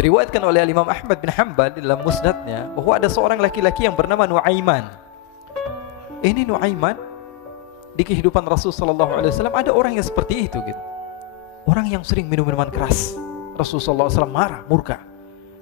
Diriwayatkan oleh Imam Ahmad bin Hanbal dalam musnadnya bahwa ada seorang laki-laki yang bernama Nuaiman. Ini Nuaiman di kehidupan Rasul sallallahu alaihi wasallam ada orang yang seperti itu gitu. Orang yang sering minum minuman keras. Rasulullah SAW marah, murka.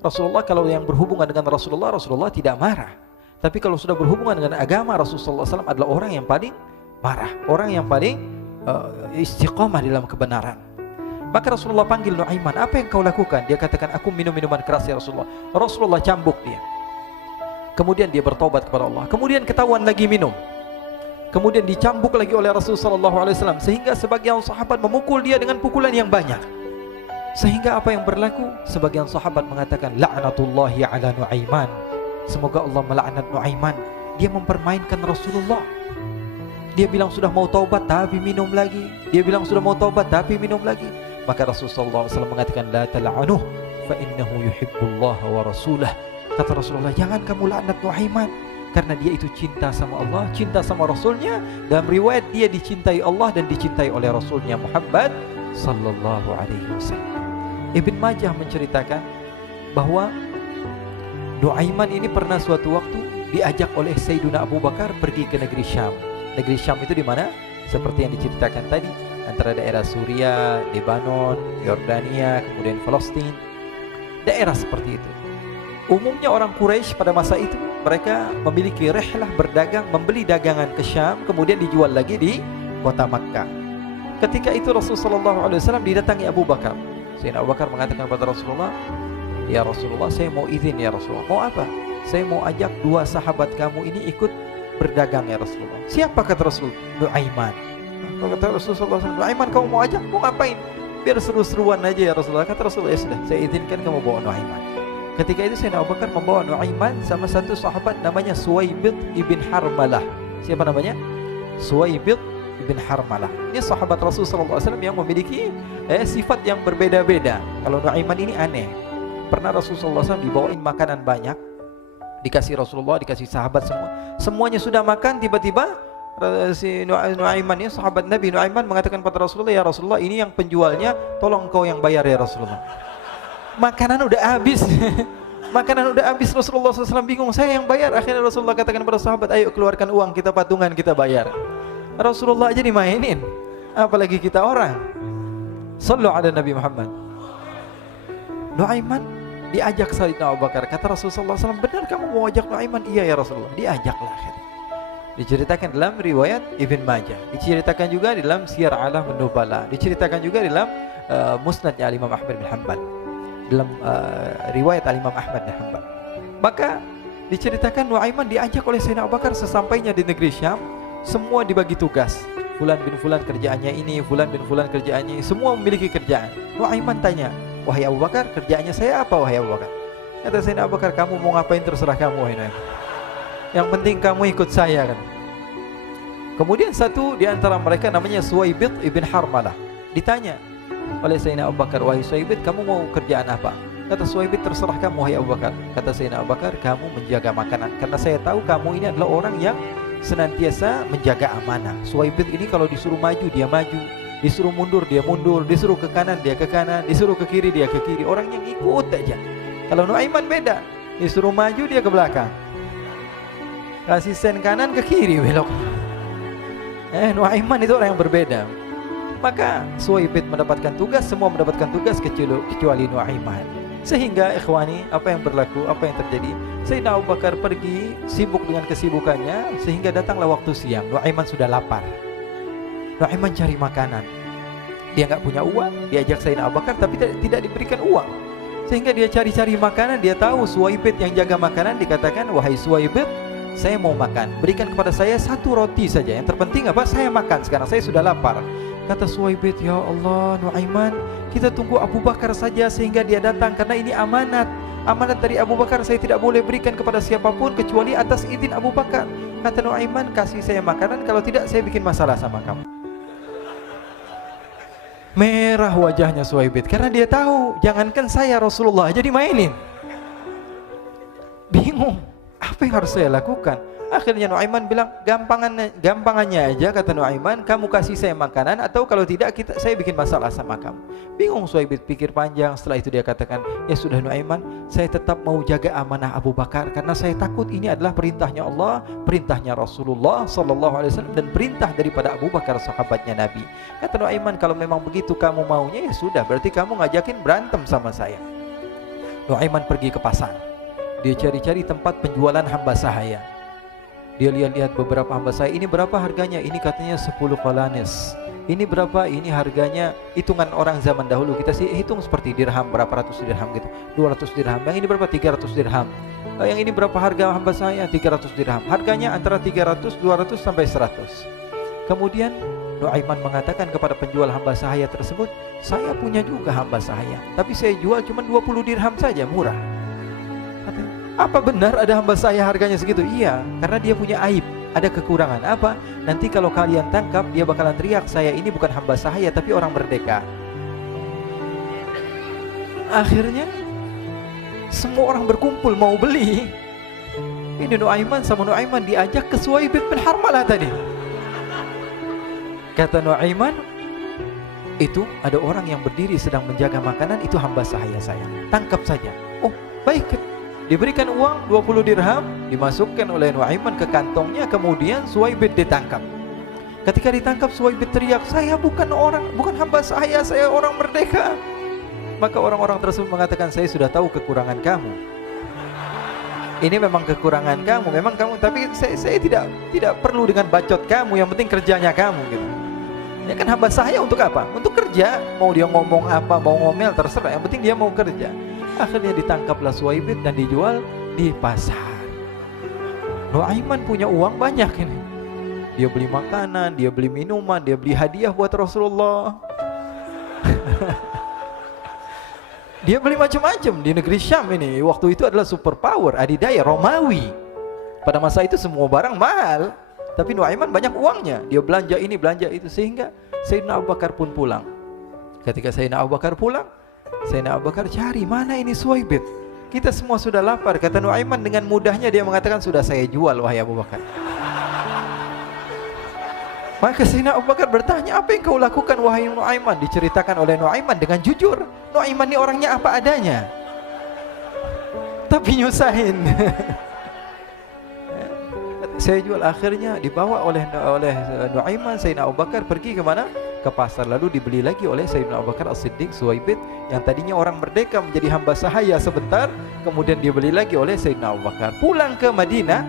Rasulullah kalau yang berhubungan dengan Rasulullah tidak marah. Tapi kalau sudah berhubungan dengan agama, Rasulullah SAW adalah orang yang paling marah, orang yang paling istiqamah dalam kebenaran. Maka Rasulullah panggil Nuaiman, apa yang kau lakukan? Dia katakan, aku minum minuman keras ya Rasulullah. Rasulullah cambuk dia. Kemudian dia bertobat kepada Allah. Kemudian ketahuan lagi minum. Kemudian dicambuk lagi oleh Rasulullah SAW, sehingga sebagian sahabat memukul dia dengan pukulan yang banyak. Sehingga apa yang berlaku? Sebagian sahabat mengatakan, la'natullahi ala Nuaiman. Semoga Allah melaknat Nuaiman. Dia mempermainkan Rasulullah. Dia bilang sudah mau taubat tapi minum lagi. Dia bilang sudah mau taubat tapi minum lagi. Maka Rasulullah SAW mengatakan, la tal'anuh fa innahu yuhibbullaha wa rasulah. Kata Rasulullah, jangan kamu laknat Nuaiman, karena dia itu cinta sama Allah, cinta sama Rasulnya. Dalam riwayat dia dicintai Allah dan dicintai oleh Rasulnya Muhammad sallallahu alaihi wasallam. Ibn Majah menceritakan bahwa Nuaiman ini pernah suatu waktu diajak oleh Sayyiduna Abu Bakar pergi ke negeri Syam. Negeri Syam itu di mana? Seperti yang diceritakan tadi, antara daerah Suriah, Lebanon, Yordania, kemudian Palestina. Daerah seperti itu. Umumnya orang Quraisy pada masa itu mereka memiliki rihlah berdagang, membeli dagangan ke Syam, kemudian dijual lagi di kota Makkah. Ketika itu Rasulullah SAW didatangi Abu Bakar. Sayyidina Abu Bakar mengatakan kepada Rasulullah, ya Rasulullah, saya mau izin ya Rasulullah. Mau apa? Saya mau ajak dua sahabat kamu ini ikut berdagang ya Rasulullah. Siapa kata Rasul? Nuaiman. Kata Rasulullah SAW, Nuaiman kamu mau ajak? Mau ngapain? Biar seru-seruan aja ya Rasulullah. Kata Rasulullah, ya sudah, saya izinkan kamu bawa Nuaiman. Ketika itu Sayyidina Abu Bakar membawa Nuaiman sama satu sahabat namanya Suwaibid ibn Harmalah. Siapa namanya? Suwaibid ibn Harmalah. Ini sahabat Rasulullah SAW yang memiliki sifat yang berbeda-beda. Kalau Nuaiman ini aneh. Pernah Rasulullah SAW dibawain makanan banyak, dikasih Rasulullah, dikasih sahabat semua. Semuanya sudah makan, tiba-tiba si Nuaiman ini, sahabat Nabi Nuaiman mengatakan kepada Rasulullah, ya Rasulullah, ini yang penjualnya, tolong kau yang bayar ya Rasulullah. Makanan udah habis. Makanan udah habis, Rasulullah SAW bingung, saya yang bayar. Akhirnya Rasulullah katakan kepada sahabat, ayo keluarkan uang, kita patungan, kita bayar. Rasulullah aja dimainin, apalagi kita orang. Sallu ala Nabi Muhammad. Nuaiman diajak Sayyidina Abu Bakar. Kata Rasulullah SAW, benar kamu mau ajak Nuaiman? Iya ya Rasulullah. Diajaklah akhirnya. Diceritakan dalam riwayat Ibn Majah, diceritakan juga dalam Siyar A'lam An-Nubala, diceritakan juga dalam Musnadnya Imam Ahmad bin Hanbal, dalam riwayat Imam Ahmad bin Hanbal. Maka diceritakan Nuaiman diajak oleh Sayyidina Abu Bakar. Sesampainya di negeri Syam, semua dibagi tugas. Fulan bin Fulan kerjaannya ini, Fulan bin Fulan kerjaannya ini, semua memiliki kerjaan. Nuaiman tanya, wahai Abu Bakar, kerjaannya saya apa wahai Abu Bakar? Kata Sayyidina Abu Bakar, kamu mau ngapain terserah kamu wahai Nuaiman. Yang penting kamu ikut saya kan. Kemudian satu di antara mereka namanya Suwaibid ibn Harmalah. Ditanya oleh Sayyidina Abu Bakar, wahai Suwaibid, kamu mau kerjaan apa? Kata Suwaibid, terserah kamu wahai Abu Bakar. Kata Sayyidina Abu Bakar, kamu menjaga makanan, karena saya tahu kamu ini adalah orang yang senantiasa menjaga amanah. Suwaibid ini kalau disuruh maju dia maju, disuruh mundur dia mundur, disuruh ke kanan dia ke kanan, disuruh ke kiri dia ke kiri. Orang yang ikut aja. Kalau Nuaiman beda, disuruh maju dia ke belakang, kasih sen kanan ke kiri belok. Nuaiman itu orang yang berbeda. Maka Suwaibid mendapatkan tugas, semua mendapatkan tugas kecuali Nuaiman. Sehingga ikhwani, apa yang berlaku, apa yang terjadi? Sayyidina Abu Bakar pergi sibuk dengan kesibukannya, sehingga datanglah waktu siang. Nuaiman sudah lapar. Nuaiman cari makanan. Dia nggak punya uang, diajak Sayyidina Abu Bakar tapi tidak diberikan uang. Sehingga dia cari-cari makanan. Dia tahu Suwaibid yang jaga makanan, dikatakan, wahai Suwaibid, saya mau makan, berikan kepada saya satu roti saja. Yang terpenting apa? Saya makan sekarang, saya sudah lapar. Kata Suwaibid, ya Allah Nuaiman, kita tunggu Abu Bakar saja sehingga dia datang, karena ini amanat. Amanat dari Abu Bakar, saya tidak boleh berikan kepada siapapun kecuali atas izin Abu Bakar. Kata Nuaiman, kasih saya makanan, kalau tidak saya bikin masalah sama kamu. Merah wajahnya Suwaibid, karena dia tahu, jangankan saya, Rasulullah aja dimainin. Bingung, apa yang harus saya lakukan? Akhirnya Nuaiman bilang, gampangannya aja, kata Nuaiman, kamu kasih saya makanan, atau kalau tidak saya bikin masalah sama kamu. Bingung Suhaib pikir panjang. Setelah itu dia katakan, ya sudah Nuaiman, saya tetap mau jaga amanah Abu Bakar, karena saya takut ini adalah perintahnya Allah, perintahnya Rasulullah sallallahu alaihi wasallam, dan perintah daripada Abu Bakar sahabatnya Nabi. Kata Nuaiman, kalau memang begitu kamu maunya, ya sudah, berarti kamu ngajakin berantem sama saya. Nuaiman pergi ke pasar. Dia cari-cari tempat penjualan hamba sahaya. Dia lihat-lihat beberapa hamba sahaya. Ini berapa harganya? Ini katanya 10 qalanis. Ini berapa? Ini harganya, hitungan orang zaman dahulu, kita sih hitung seperti dirham, berapa ratus dirham gitu, 200 dirham. Yang ini berapa? 300 dirham. Yang ini berapa harga hamba sahaya? 300 dirham. Harganya antara 300, 200 sampai 100. Kemudian Nuaiman mengatakan kepada penjual hamba sahaya tersebut, saya punya juga hamba sahaya, tapi saya jual cuma 20 dirham saja, murah. Katanya, apa benar ada hamba saya harganya segitu? Iya, karena dia punya aib, ada kekurangan. Apa? Nanti kalau kalian tangkap, dia bakalan teriak, saya ini bukan hamba sahaya tapi orang merdeka. Akhirnya semua orang berkumpul mau beli. Ini Nuaiman sama Nuaiman diajak ke Suhaib bin Harmalah tadi. Kata Nuaiman, itu ada orang yang berdiri sedang menjaga makanan, itu hamba sahaya saya, tangkap saja. Oh baik. Diberikan uang 20 dirham, dimasukkan oleh Nuaiman ke kantongnya, kemudian Suhaib ditangkap. Ketika ditangkap, Suhaib teriak, saya bukan hamba saya orang merdeka. Maka orang-orang tersebut mengatakan, saya sudah tahu kekurangan kamu. Ini memang kekurangan kamu, memang kamu, tapi saya tidak perlu dengan bacot kamu, yang penting kerjanya kamu gitu. Ya kan hamba saya untuk apa? Untuk kerja. Mau dia ngomong apa, mau ngomel terserah, yang penting dia mau kerja. Akhirnya ditangkaplah Suhaib dan dijual di pasar. Nuaiman punya uang banyak ini. Dia beli makanan, dia beli minuman, dia beli hadiah buat Rasulullah. Dia beli macam-macam di negeri Syam ini. Waktu itu adalah superpower, adidaya Romawi. Pada masa itu semua barang mahal, tapi Nuaiman banyak uangnya. Dia belanja ini, belanja itu, sehingga Sayyidina Abu Bakar pun pulang. Ketika Sayyidina Abu Bakar pulang, Sayyidina Abu Bakar cari, mana ini Suhaib? Kita semua sudah lapar. Kata Nuaiman dengan mudahnya dia mengatakan, sudah saya jual wahai Abu Bakar. Maka Sayyidina Abu Bakar bertanya, apa yang kau lakukan wahai Nuaiman? Diceritakan oleh Nuaiman dengan jujur. Nuaiman ini orangnya apa adanya, tapi nyusahin. Saya jual. Akhirnya dibawa oleh Nuaiman, Sayyidina Abu Bakar pergi ke mana? Ke pasar. Lalu dibeli lagi oleh Sayyidina Abu Bakar As-Siddiq Suhaib yang tadinya orang merdeka menjadi hamba sahaya sebentar, kemudian dibeli lagi oleh Sayyidina Abu Bakar. Pulang ke Madinah,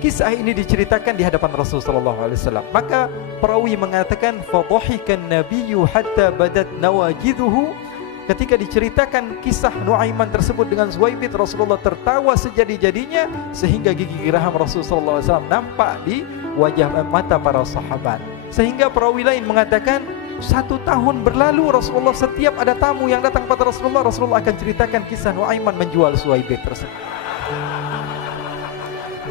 kisah ini diceritakan di hadapan Rasulullah SAW. Maka perawi mengatakan, fadhahikan nabiyyu hatta badat nawajiduhu. Ketika diceritakan kisah Nuaiman tersebut dengan Suhaib, Rasulullah tertawa sejadi-jadinya sehingga gigi geraham Rasulullah SAW nampak di wajah mata para sahabat. Sehingga perawi lain mengatakan, 1 tahun berlalu Rasulullah, setiap ada tamu yang datang pada Rasulullah, Rasulullah akan ceritakan kisah Nuaiman menjual Suhaib tersebut.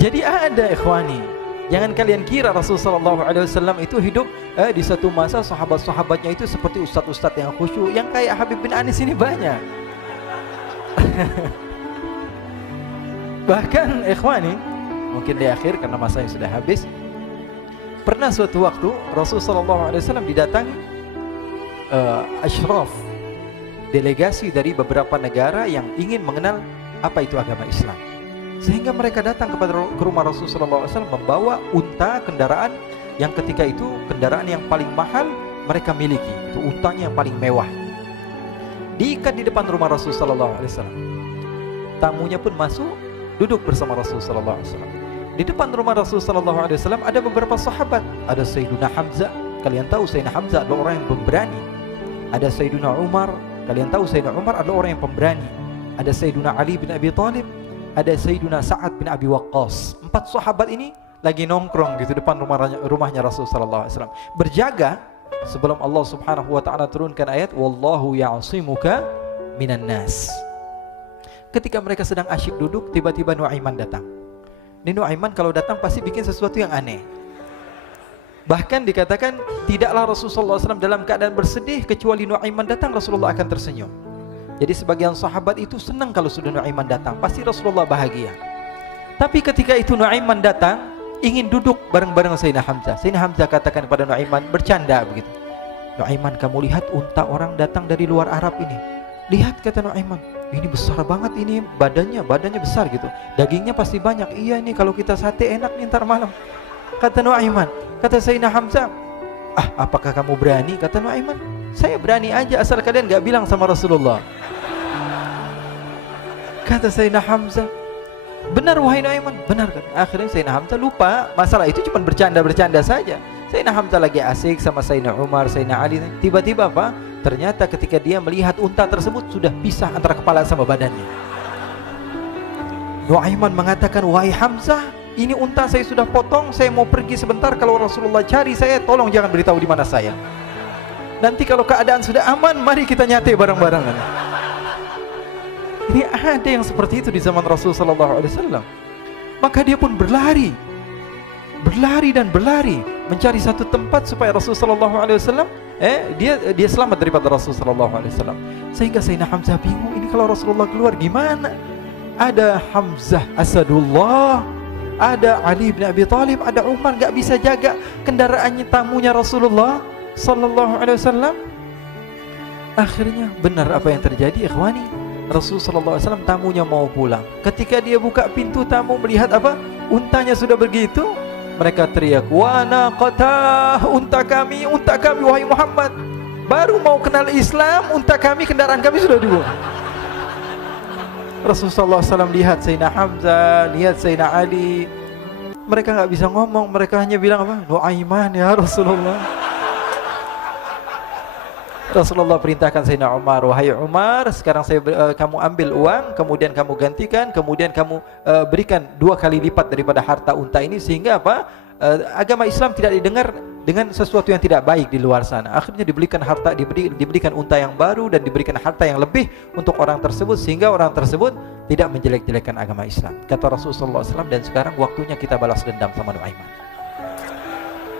Jadi ada ikhwani, jangan kalian kira Rasulullah SAW itu hidup di satu masa sahabat-sahabatnya itu seperti ustadz-ustadz yang khusyuk, yang kayak Habib bin Anis ini banyak. Bahkan ikhwani, mungkin di akhir karena masa yang sudah habis, pernah suatu waktu Rasulullah SAW didatangi asyraf, delegasi dari beberapa negara yang ingin mengenal apa itu agama Islam. Sehingga mereka datang ke rumah Rasulullah SAW membawa unta, kendaraan yang ketika itu kendaraan yang paling mahal mereka miliki, itu untanya yang paling mewah. Diikat di depan rumah Rasulullah SAW. Tamunya pun masuk, duduk bersama Rasulullah SAW. Di depan rumah Rasulullah SAW ada beberapa sahabat. Ada Sayyiduna Hamzah, kalian tahu Sayyidina Hamzah adalah orang yang pemberani. Ada Sayyiduna Umar, kalian tahu Sayyidina Umar adalah orang yang pemberani. Ada Sayyiduna Ali bin Abi Thalib, ada Sayyiduna Sa'ad bin Abi Waqqas. 4 sahabat ini lagi nongkrong gitu depan rumahnya Rasulullah SAW, berjaga sebelum Allah Subhanahu wa taala turunkan ayat wallahu ya'simuka minan nas. Ketika mereka sedang asyik duduk, tiba-tiba Nuaiman datang. Ini Nuaiman kalau datang pasti bikin sesuatu yang aneh. Bahkan dikatakan tidaklah Rasulullah SAW dalam keadaan bersedih, kecuali Nuaiman datang Rasulullah akan tersenyum. Jadi sebagian sahabat itu senang kalau sudah Nuaiman datang, pasti Rasulullah bahagia. Tapi ketika itu Nuaiman datang, ingin duduk bareng-bareng Sayyidina Hamzah. Sayyidina Hamzah katakan kepada Nuaiman, bercanda begitu. Nuaiman, kamu lihat unta orang datang dari luar Arab ini. Lihat, kata Nuaiman, ini besar banget ini, badannya besar gitu. Dagingnya pasti banyak. Iya, ini kalau kita sate enak nih ntar malam. Kata Nuaiman. Kata Sayyidina Hamzah, apakah kamu berani? Kata Nuaiman, saya berani aja asal kalian gak bilang sama Rasulullah. Kata Sayyidina Hamzah, benar wahai Nuaiman, benar kan? Akhirnya Sayyidina Hamzah lupa masalah itu, cuma bercanda-bercanda saja. Sayyidina Hamzah lagi asik sama Sayyidina Umar, Sayyidina Ali. Tiba-tiba apa? Ternyata ketika dia melihat unta tersebut sudah pisah antara kepala sama badannya. Nuaiman mengatakan, wahai Hamzah, ini unta saya sudah potong, saya mau pergi sebentar. Kalau Rasulullah cari saya, tolong jangan beritahu di mana saya. Nanti kalau keadaan sudah aman, mari kita nyate bareng-bareng. Ini ada yang seperti itu di zaman Rasulullah SAW. Maka dia pun berlari dan berlari mencari satu tempat supaya Rasulullah SAW dia selamat daripada Rasulullah SAW. Sehingga Sayyidina Hamzah bingung, ini kalau Rasulullah keluar gimana? Ada Hamzah Asadullah, ada Ali bin Abi Thalib, ada Umar, gak bisa jaga kendaraannya, tamunya Rasulullah SAW. Akhirnya benar apa yang terjadi, ikhwani. Rasulullah SAW tamunya mau pulang. Ketika dia buka pintu tamu melihat apa? Untanya sudah begitu. Mereka teriak, wa naqatah, unta kami wahai Muhammad. Baru mau kenal Islam, unta kami, kendaraan kami sudah dibuang. Rasulullah SAW lihat Sayyidina Hamzah, lihat Sayyidina Ali. Mereka gak bisa ngomong, mereka hanya bilang apa? Nuaiman ya Rasulullah. Rasulullah perintahkan Sayyidina Umar, wahai Umar, sekarang kamu ambil uang, kemudian kamu gantikan, kemudian kamu berikan 2 kali lipat daripada harta unta ini, sehingga apa? Agama Islam tidak didengar dengan sesuatu yang tidak baik di luar sana. Akhirnya diberikan harta, diberikan unta yang baru dan diberikan harta yang lebih untuk orang tersebut, sehingga orang tersebut tidak menjelek-jelekan agama Islam. Kata Rasulullah SAW, dan sekarang waktunya kita balas dendam sama Nuaiman.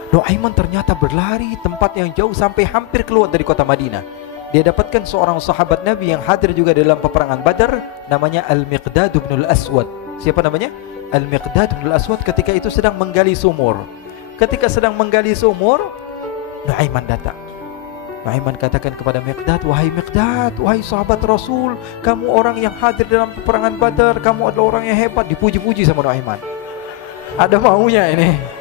Nuaiman ternyata berlari tempat yang jauh sampai hampir keluar dari kota Madinah. Dia dapatkan seorang sahabat Nabi yang hadir juga dalam peperangan Badar, namanya Al-Miqdad bin Al-Aswad. Siapa namanya? Al-Miqdad bin Al-Aswad ketika itu sedang menggali sumur. Ketika sedang menggali sumur, Nuaiman datang. Nuaiman katakan kepada Miqdad, wahai Miqdad, wahai sahabat Rasul, kamu orang yang hadir dalam peperangan Badar, kamu adalah orang yang hebat. Dipuji-puji sama Nuaiman. Ada maunya ini.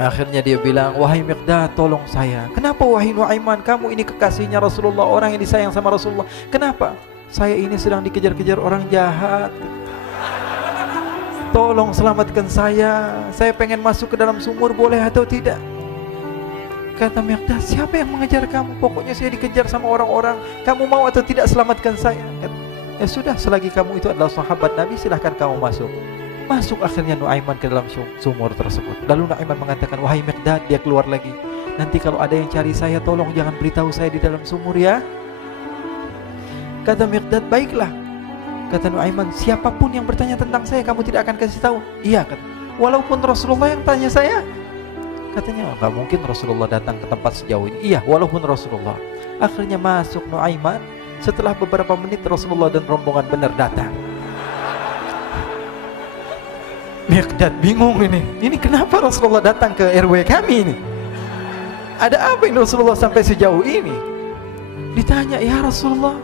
Akhirnya dia bilang, wahai Miqdad, tolong saya. Kenapa wahai Nuaiman, kamu ini kekasihnya Rasulullah, orang yang disayang sama Rasulullah. Kenapa? Saya ini sedang dikejar-kejar orang jahat. Tolong selamatkan saya. Saya pengen masuk ke dalam sumur, boleh atau tidak? Kata Miqdad, siapa yang mengejar kamu? Pokoknya saya dikejar sama orang-orang. Kamu mau atau tidak selamatkan saya? Ya sudah, selagi kamu itu adalah sahabat Nabi, silahkan kamu masuk. Masuk akhirnya Nuaiman ke dalam sumur tersebut. Lalu Nuaiman mengatakan, wahai Miqdad, dia keluar lagi. Nanti kalau ada yang cari saya, tolong jangan beritahu saya di dalam sumur ya. Kata Miqdad, baiklah. Kata Nuaiman, siapapun yang bertanya tentang saya, kamu tidak akan kasih tahu? Iya, kata. Walaupun Rasulullah yang tanya saya? Katanya, nggak mungkin Rasulullah datang ke tempat sejauh ini. Iya, walaupun Rasulullah. Akhirnya masuk Nuaiman. Setelah beberapa menit Rasulullah dan rombongan benar datang. Miqdad bingung ini. Ini kenapa Rasulullah datang ke RW kami ini? Ada apa yang Rasulullah sampai sejauh ini? Ditanya, ya Rasulullah,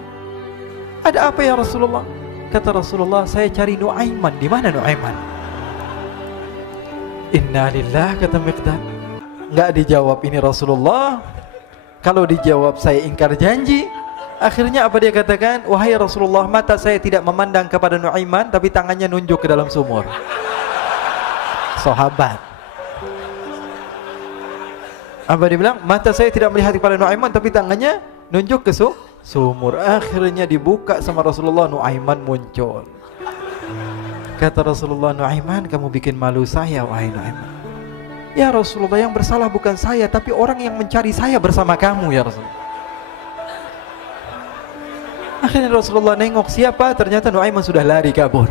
ada apa ya Rasulullah? Kata Rasulullah, saya cari Nuaiman. Di mana Nuaiman? Innalillah, kata Miqdad. Nggak dijawab ini Rasulullah. Kalau dijawab saya ingkar janji. Akhirnya apa dia katakan? Wahai Rasulullah, mata saya tidak memandang kepada Nuaiman, tapi tangannya nunjuk ke dalam sumur. Sahabat. Apa dia bilang? Mata saya tidak melihat kepada Nuaiman, tapi tangannya nunjuk ke sumur. Akhirnya dibuka sama Rasulullah, Nuaiman muncul. Kata Rasulullah, Nuaiman, kamu bikin malu saya, wahai Nuaiman. Ya Rasulullah, yang bersalah bukan saya, tapi orang yang mencari saya bersama kamu ya Rasulullah. Akhirnya Rasulullah nengok siapa, ternyata Nuaiman sudah lari kabur.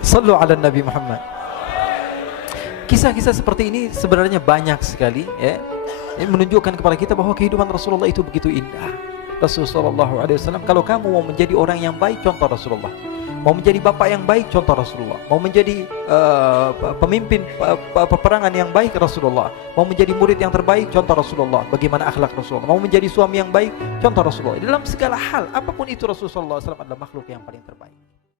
Sallu ala Nabi Muhammad. Kisah-kisah seperti ini sebenarnya banyak sekali ya. Ini menunjukkan kepada kita bahwa kehidupan Rasulullah itu begitu indah. Rasulullah SAW, kalau kamu mau menjadi orang yang baik, contoh Rasulullah. Mau menjadi bapak yang baik, contoh Rasulullah. Mau menjadi pemimpin peperangan yang baik, Rasulullah. Mau menjadi murid yang terbaik, contoh Rasulullah. Bagaimana akhlak Rasulullah. Mau menjadi suami yang baik, contoh Rasulullah. Dalam segala hal, apapun itu, Rasulullah SAW adalah makhluk yang paling terbaik.